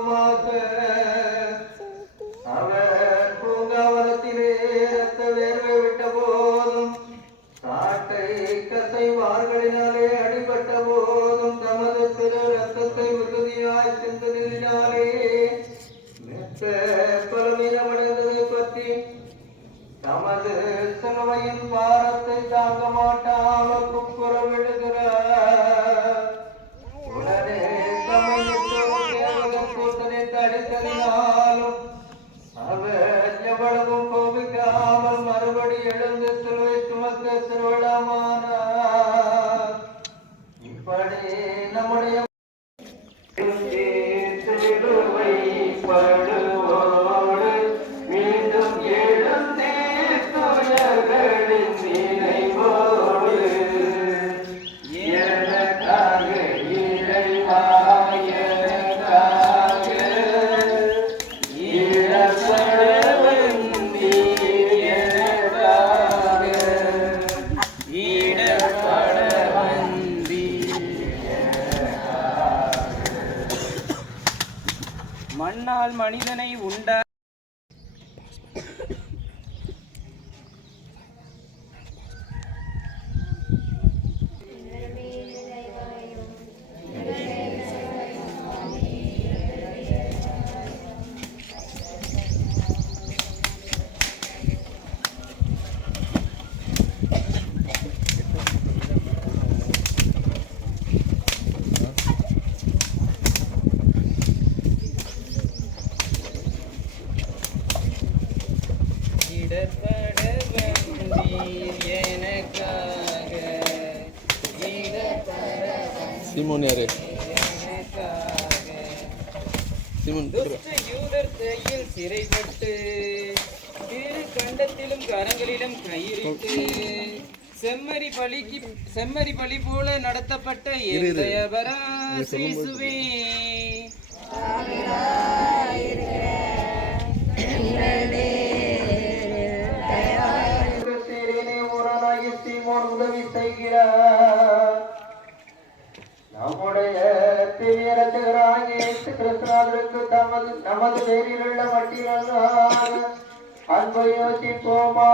তোমাকে சீமோன் யாரு? சீமோன் துஷ்ட யூதர் கையில் சிறைப்பட்டு திரு கண்டத்திலும் கரங்களிலும் கயிறிட்டு செம்மறி பலிக்கு செம்மறி பலி போல நடத்தப்பட்ட இயேசுவே கிறிஸ்தியனே ரட்சகராகிய இயேசு கிறிஸ்துநாதருக்கு தமது நமது பேரில் உள்ள வட்டிகளால் அன்பு யோசிப்போமா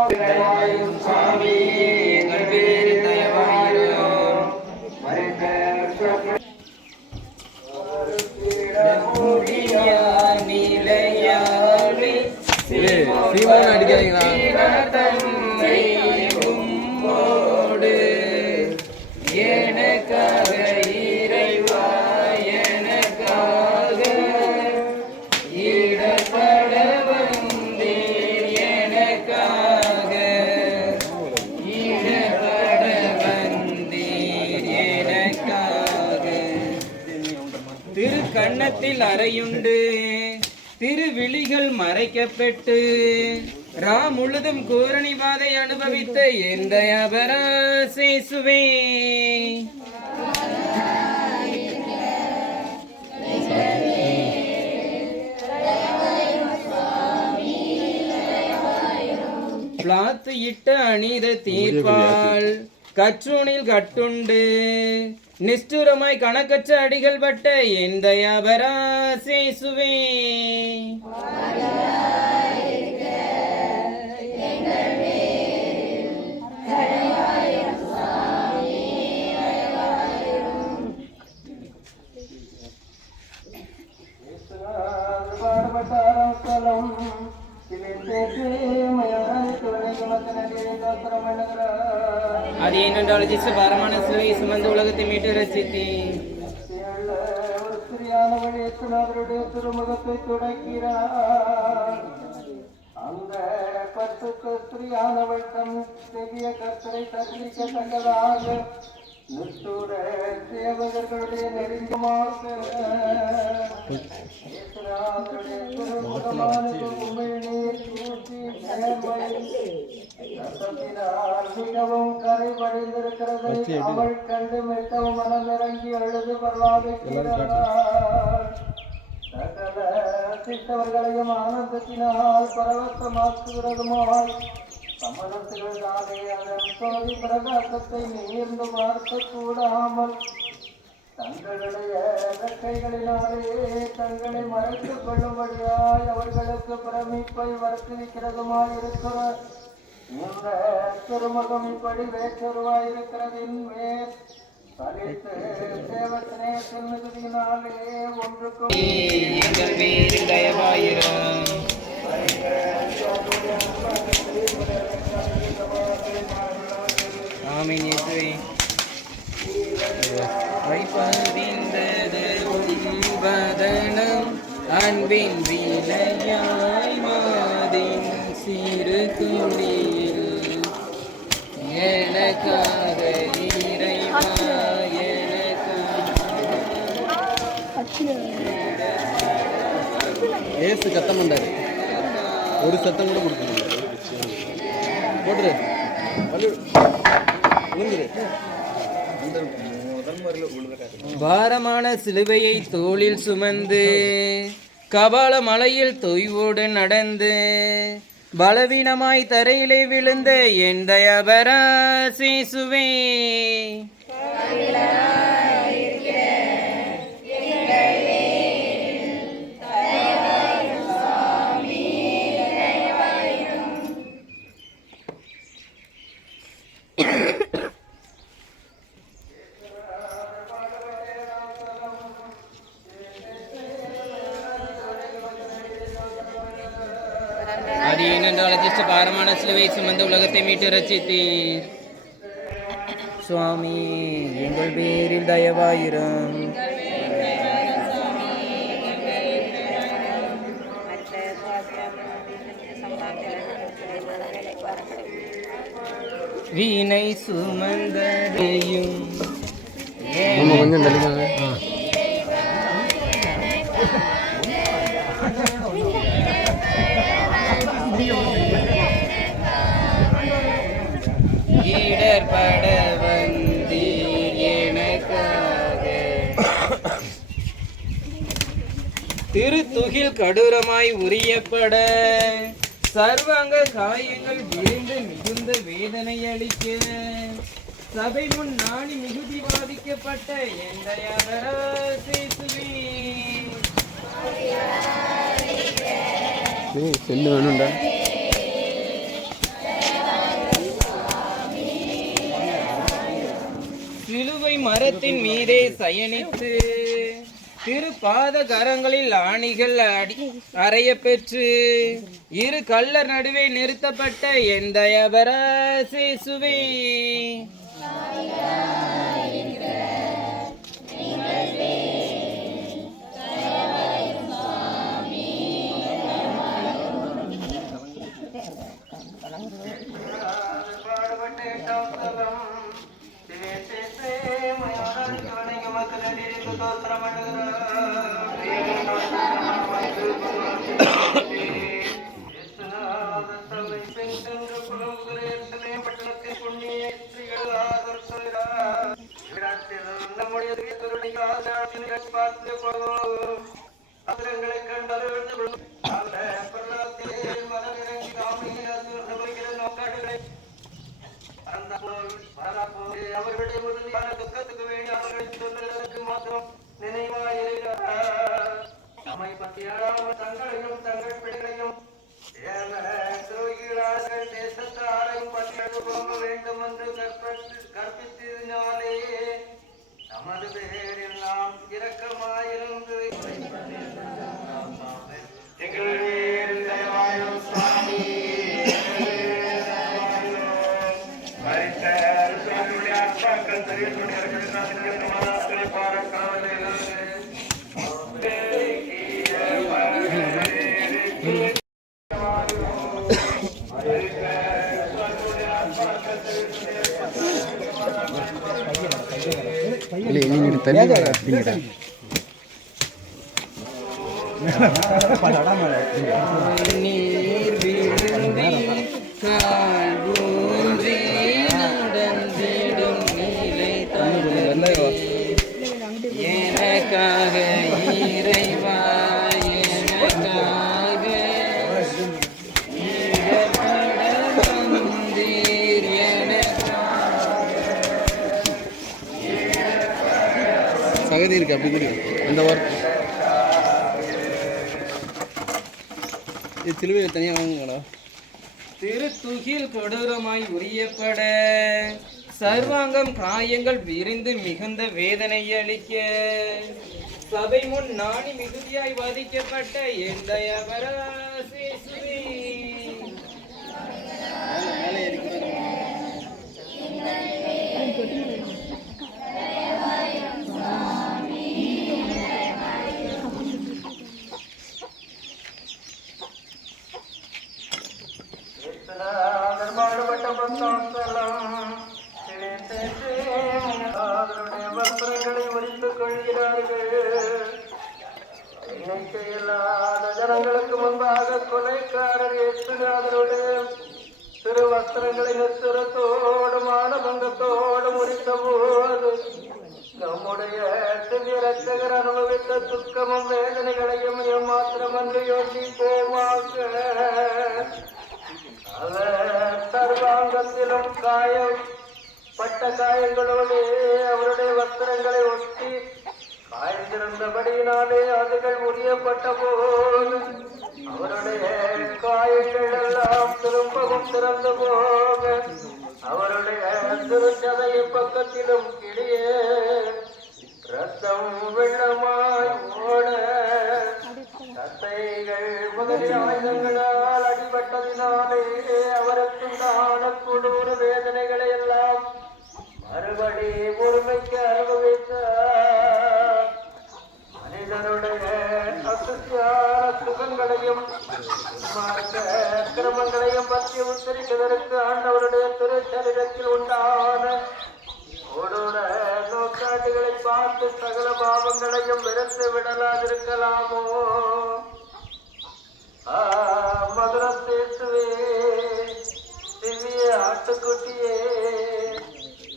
மறைக்கப்பட்டு ரா முழுதும் கூரணி பாதை அனுபவித்த எந்த அபராசேசுவே பிளாத்து இட்ட அணித தீர்ப்பால் கற்றூனில் கட்டுண்டு நிஷ்டுரமாய் கணக்கற்ற அடிகள் பட்ட எந்த அபராசேசுவே அது ஏனென்றால் ஜிசு பரமான சிலுவை சுமந்து உலகத்தை மீட்டு ஸ்திரியானவள் இயேசுநாதருடைய திருமுகத்தை துடைக்கிறார் அந்த பரிசுத்த ஸ்திரியானவள் தம் பெரிய கர்த்தரை தரிசிக்கத்தக்கதாக நிஷ்டூர சேவகர்களுடைய நெருங்கமாக நேர்மை ரத்தத்தினால் மிகவும் கரை படிந்திருக்கிறது அவள் கண்டு மிகவும் மனம் இறங்கி அழுது பரவாதிக்கிறாள் சகல சித்தவர்களையும் ஆனந்தத்தினால் பரவசமாக்குகிறதுமாய் சமரசுகளாலே அதன் சோதி பிரகாசத்தை நேர்ந்து பார்க்க கூடாமல் தங்களுடைய ரெக்கைகளினாலே தங்களை மறைத்துக் கொள்ளும்படியாய் அவர்களுக்கு பிரமிப்பை வருத்திருக்கிறதுமாய் இருக்கிற இந்த திருமுகம் இப்படி வேற்றுருவாய் இருக்கிறதின் மேல் பலித்து தேவத்தினே மிகுதியினாலே ஒன்றுக்கும் எங்கள் ஆமீன் இயேசுவே வைப்பறிந்தது உம்பதனம் அன்பின் விலையாய் மாதின் சிறு துளியில் எனக்காக இறைவா எனக்காக ஏசு ஒரு சத்தம் கூட கொடுக்க மாட்டாரு போட்டுரு. விழுந்துரு. பாரமான சிலுவையை தோளில் சுமந்து கபால மலையில் தொய்வோடு நடந்து பலவீனமாய் தரையிலே விழுந்த என் தயபரா சேசுவே ஏனென்றால் அதிர்ஷ்ட பாரமான சிலுவை சுமந்த உலகத்தை மீட்டு ரச்சித்தீர் சுவாமி எங்கள் பேரில் தயவாயிரும் வீணை சுமந்ததையும் நம்ம கொஞ்சம் திருத்துகில் கடூரமாய் உரியப்பட. சர்வாங்க காயங்கள் விழுந்து மிகுந்த வேதனை அளிக்க. சபை முன் நாடி மிகுதி பாதிக்கப்பட்ட எந்த சேசுவே. ஏய் செல்லு வேணும்டா. சிலுவை மரத்தின் மீதே சயனித்து. திருப்பாத கரங்களில் ஆணிகள் அடி அறைய பெற்று இரு கல்லர் நடுவே நிறுத்தப்பட்ட என் தயபரசேசுவே അസുരങ്ങളെ കണ്ടത് അവരുടെ പ്രളയത്തിലെ മലനിറങ്ങി നാമിയെ നോക്കാടുകളെ അവരുടെ മുതലിയാണ് ദുഃഖത്തിന് വേണ്ടി അവരുടെ മാത്രം நினைவாயிருக்கிறார் நம்மை பற்றியாமல் தங்களையும் தங்கள் பிள்ளைகளையும் ஏக தேசத்தாரையும் பற்றி போக வேண்டும் என்று கற்பித்து கற்பித்ததினாலே நமது பேரில் நாம் இரக்கமாயிருந்து எங்கள் பேரில் தயவாயும் இல்லை நீங்க தள்ளி வர அப்படிங்கிற நீர் డిగ్రీ அந்த ஒர்க் இது திருவையில் தனியாக வாங்குங்களா திருத்துகில் கொடூரமாய் உரியப்பட சர்வாங்கம் காயங்கள் விரிந்து மிகுந்த வேதனை அளிக்க சபை முன் நாணி மிகுதியாய் பாதிக்கப்பட்ட எந்த அவரா அதுகள் போது அவருடைய காயங்கள் எல்லாம் திரும்பவும் திறந்து போக அவருடைய திருச்சதை பக்கத்திலும் கிளியே ரத்தம் வெள்ளமாய் ஓட தத்தைகள் முதலிய ஆயுதங்களால் அடிபட்டதினாலே அவருக்குண்டான கொடூர வேதனைகளை எல்லாம் மறுபடி பொறுமைக்கு அனுபவித்து கிரமங்களையும் மார்க்க கிரமங்களையும் பற்றி உச்சரிப்பதற்கு ஆண்டவருடைய திருச்சரிடத்தில் உண்டான கொடூர நோக்காட்டுகளை பார்த்து சகல பாவங்களையும் வெறுத்து விடலாதிருக்கலாமோ? ஆ, மதுரத்தேசுவே சிவிய ஆட்டுக்குட்டியே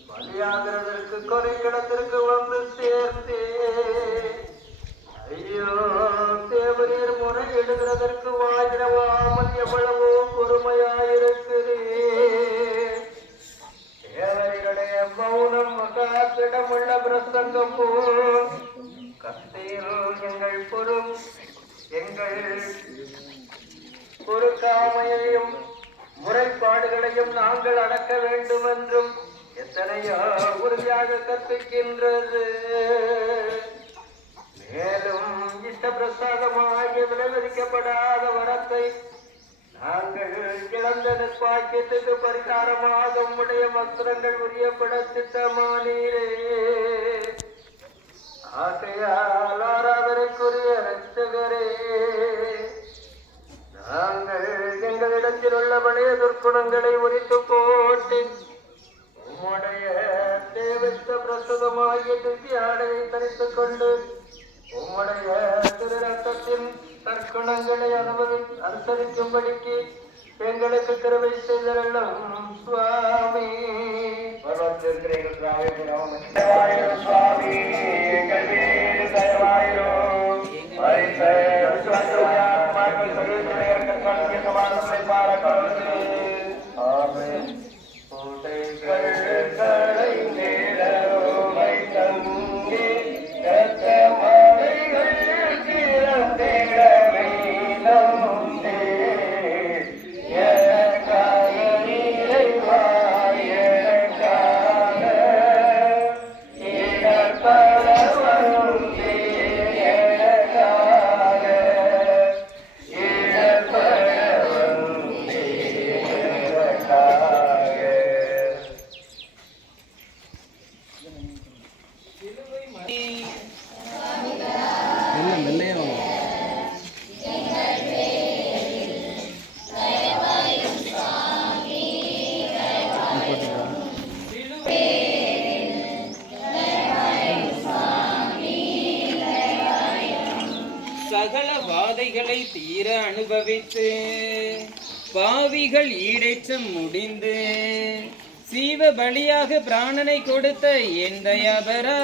பலியாகிறதற்கு கொலை கிடத்திற்கு வந்து சேர்த்து. முறையிடுகிறதற்கு வாயிடவாமல் எவ்வளவோ பொறுமையாயிருக்கிறேன் தேவர்களுடைய மௌனம் மகாத்திடமுள்ள பிரசங்கம் போல் கத்தீர் எங்கள் பொறும் எங்கள் பொறுக்காமையையும் முறைப்பாடுகளையும் நாங்கள் அடக்க வேண்டும் என்றும் எத்தனையோ உறுதியாக கற்பிக்கின்றது. மேலும் இஷ்ட பிரசாதமாகிய விலைமதிக்கப்படாத வரத்தை நாங்கள் இழந்த நிர்பாக்கியத்துக்கு பரிகாரமாக உம்முடைய வஸ்திரங்கள் உரியப்பட திட்டமானீரே ஆசையால் ஆராதனைக்குரிய ரட்சகரே நாங்கள் எங்களிடத்தில் உள்ள பழைய துர்க்குணங்களை உரித்து போட்டு உம்முடைய தேவைத்த பிரசுதமாகிய திவ்ய ஆடையை தரித்துக் கொண்டு உம்முடைய திரு ரத்தத்தின் தற்குணங்களை அனுபவி அனுசரிக்கும்படிக்கு எங்களுக்கு கிருபை செய்தரலும் சுவாமி பர்வத்திருக்கிற எங்கள் ராமேஸ்வரம் சுவாமி எங்கள் மீது தயவாயிரும் மரித்த கொடுத்த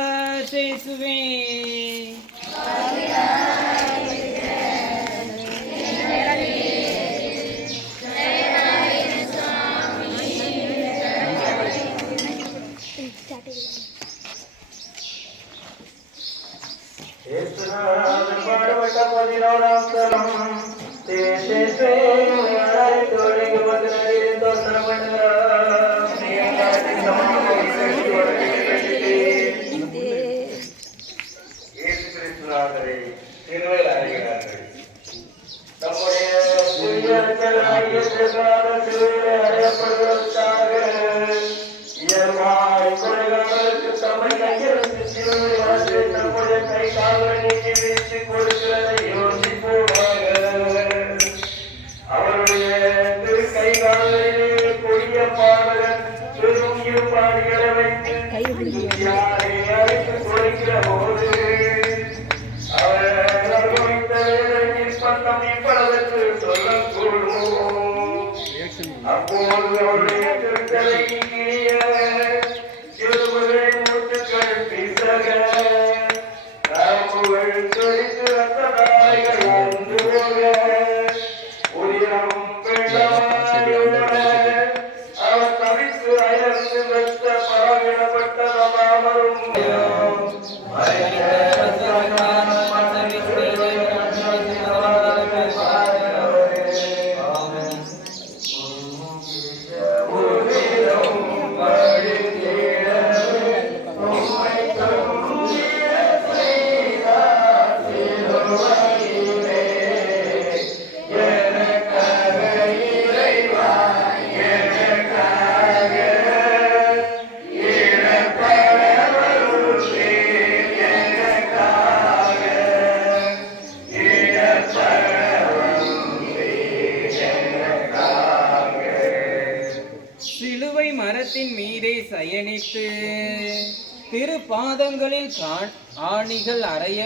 приємно.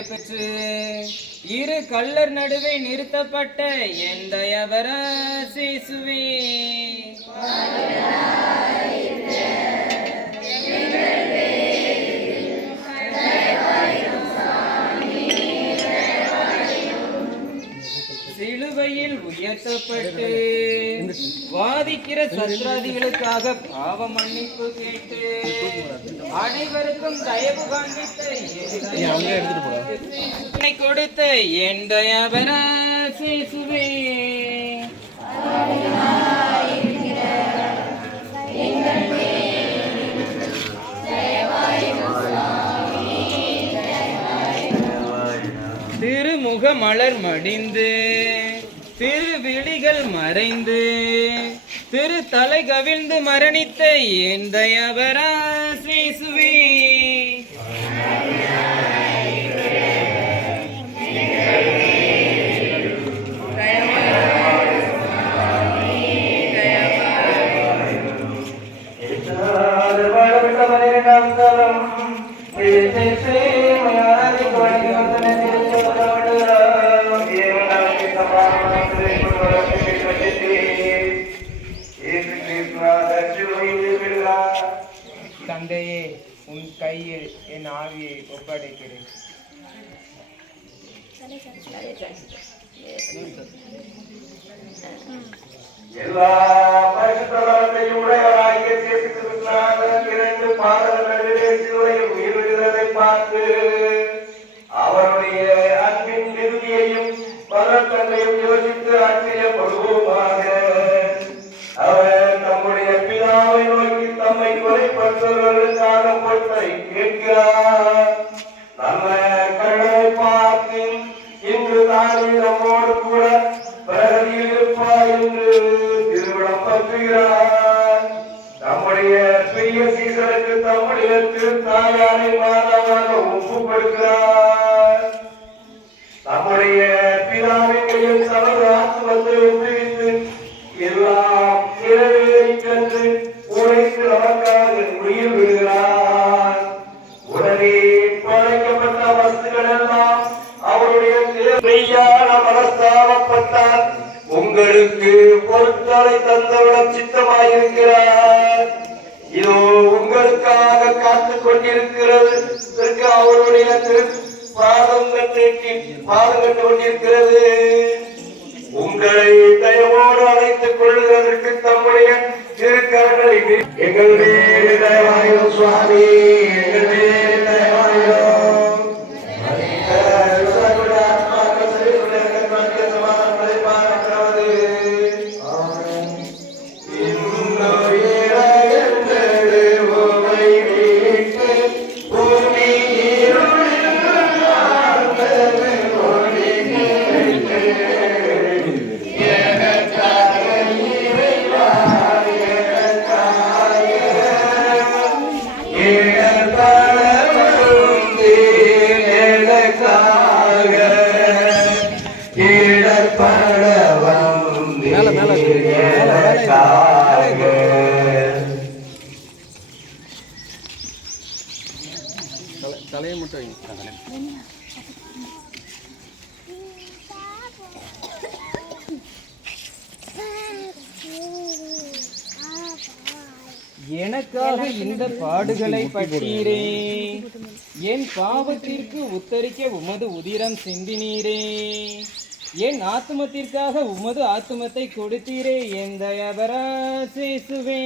பெற்று இரு கள்ளர் நடுவே நிறுத்தப்பட்ட என் தயவர சேசுவே. சிலுவையில் உயர்த்தப்பட்டு வாதிக்கிற சத்ராதிகளுக்காக பாவ மன்னிப்பு கேட்டு அனைவருக்கும் தயவு காண்பித்த கொடுத்த என் தயவர சேசுவே திருமுக மலர் மடிந்து திருவிழிகள் மறைந்து திரு தலை கவிழ்ந்து மரணித்த என் தயவரா ஸ்ரீசுவே Thank you. கையில் என் ஆவியை ஒப்படைக்கிறேன். எல்லா இருப்பாய் என்று பெரிய சீசனுக்கு தம்முடைய பிதாவின் கையில் ஆத்மத்தை ஒப்புவித்து எல்லாம் நிறைவேறி கண்டு உரைத்து நமக்காக விடுகிறார். உடனே படைக்கப்பட்ட வஸ்துகள் எல்லாம் அவருடைய தேவையான உங்களுக்கு பொருட்களை தந்தவுடன் சித்தமாயிருக்கிறார். இதோ உங்களுக்காக காத்துக் கொண்டிருக்கிறது. அவருடைய திரு பாதங்கள் பாதம் கொண்டிருக்கிறது. உங்களை தயவோடு அழைத்துக் கொள்ளுவதற்கு தம்முடைய திருக்கரங்களை எங்களுடைய சுவாமி. எனக்காக இந்த பாடுகளை பட்டீரே என் பாவத்திற்கு உத்தரிக்க உமது உதிரம் சிந்தினீரே. என் ஆத்துமத்திற்காக உமது ஆத்துமத்தை கொடுத்தீரே. என் தயபராசேசுவே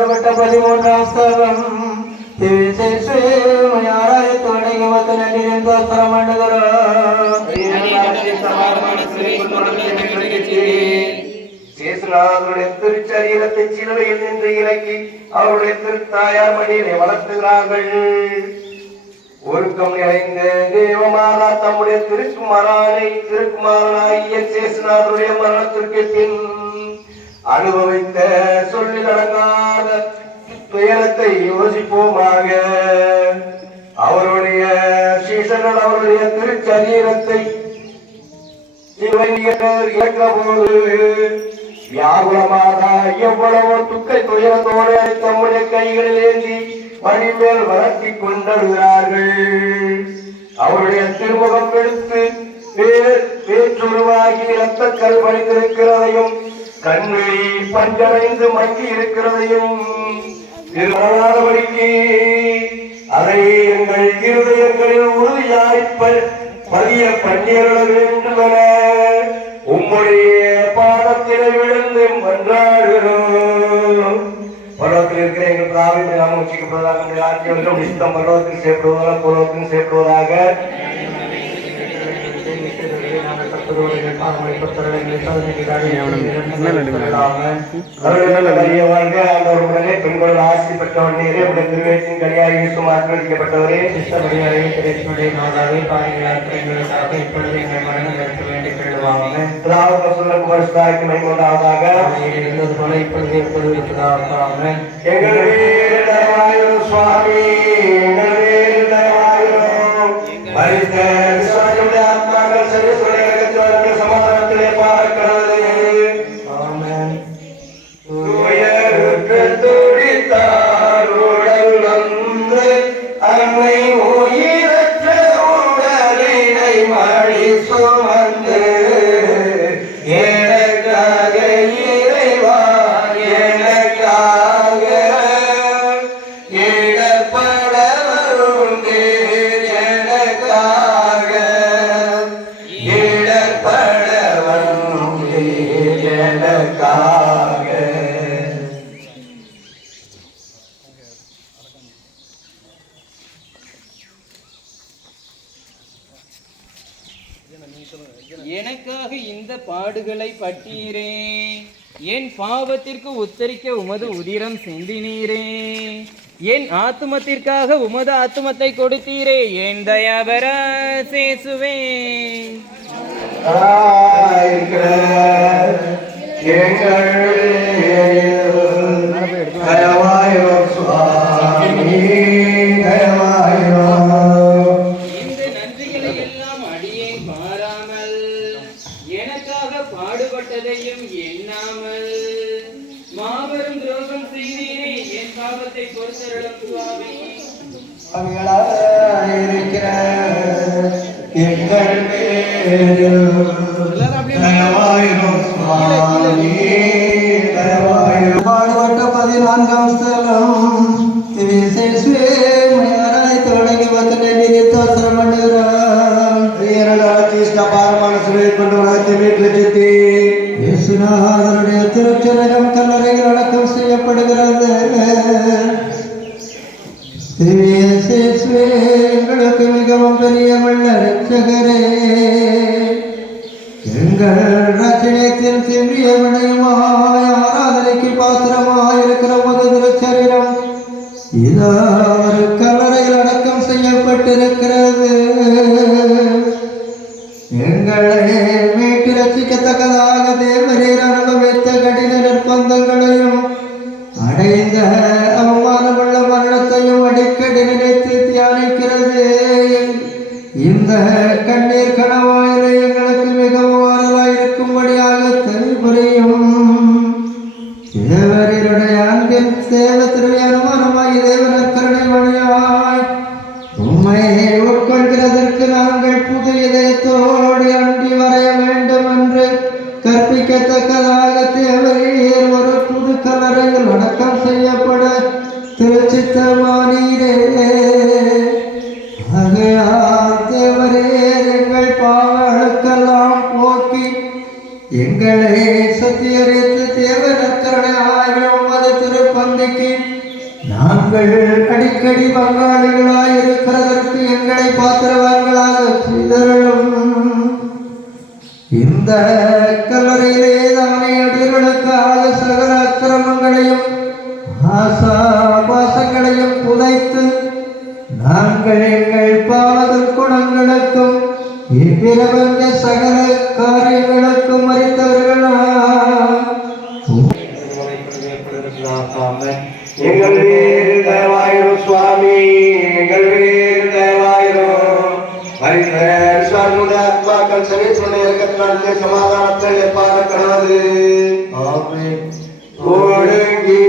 തുടങ്ങപ്പെട്ട പതിമൂന്നാം സ്ഥലം തിരുശേഷയാറായി തുടങ്ങി പത്തിനെട്ടി എന്തോ സ്ഥലമുണ്ട് சேசுநாதனுடைய திருச்சரீரத்தை சிலுவையில் நின்று இறக்கி அவருடைய திருத்தாயார் மடியினை வளர்த்துகிறார்கள். ஒழுக்கம் நிறைந்த தேவமானா தம்முடைய திருக்குமாரானை திருக்குமாரனாகிய சேசுநாதனுடைய மரணத்திற்கு பின் அனுபவித்த சொல்லி நடந்தாத துயரத்தை யோசிப்போமாக. அவருடைய சீசனன் அவருடைய திருச்சரீரத்தை இறக்கும்போது வியாகுலமாக எவ்வளவோ துக்கை துயரத்தோடு தம்முடைய கைகளில் ஏந்தி மணிமேல் வளர்த்தி கொண்டாடுகிறார்கள் அவருடைய திருமுகம் எடுத்து வேற்றுருவாகி ரத்தக்கல் படித்திருக்கிறதையும் கண்வெளி பஞ்சடைந்து மங்கி இருக்கிறதையும் திருமணமானபடிக்கு அதை எங்கள் இருதயங்களில் உறுதியாய்ப்ப பதிய பண்ணியருள வேண்டுமென உம்முடைய பாதத்திலே விழுந்து மன்றாடுகிறோம். பர்வத்தில் இருக்கிற எங்கள் பிராவின் நாமம் வச்சுக்கப்படுவதாக ஆட்சி ராஜ்யம் இஷ்டம் பர்வத்தில் சேர்ப்படுவதாக சேர்ப்படுவதாக பெண்கள் ஆசி பெற்றவர் நீரே உடைய திருவேற்றின் கலியாகி சுமார்ப்பளிக்கப்பட்டவரே சிஸ்டபடியாரே திரைச்சுடைய நாதாவே பாருங்களாக எங்களுக்காக இப்பொழுது எங்கள் மரணம் எடுக்க வேண்டிக் கொள்ளுவாங்க திராவிட சுந்தர குமரஸ்தாய்க்கு மைகொண்டாவதாக இருந்தது போல இப்பொழுது எப்பொழுது இருக்கிறாங்க எங்கள் வீரராயும் சுவாமி எங்கள் பாவத்திற்கு உத்தரிக்க உமது உதிரம் சிந்தினீரே. என் ஆத்துமத்திற்காக உமது ஆத்துமத்தை கொடுத்தீரே. என் தயாபர சேசுவே. எங்கள் செய்யப்படுகிறது திவ்யசேஸ்வே எங்களுக்கு மிகவும் பெரியவள்ள ரட்சகரே எங்கள் ரட்சணத்தின் திவ்ய விடயமாய் ஆராதனைக்கு பாத்திரமாய் இருக்கிற மது திருச்சரீரம் இதோ ஒரு கல்லறையில் அடக்கம் செய்யப்பட்டிருக்கிறது எங்களை கண்ணீர் கணவாயிலே எங்களுக்கு மிகவும் ஆறுதலாயிருக்கும்படியாக தெளிபுரியும் தேவரீருடைய அன்பின் தேவ திருவியானமானமாகி தேவன் அக்கருடைய எங்கள் வேறு தயவாயிரும் சுவாமி எங்கள் வேறு தயவாயிரும் அறிந்த விஸ்வாமியுடைய ஆத்மாக்கள் சரீரத்துடைய சமாதானத்தை எப்பாறு ஆமே ஒழுங்கி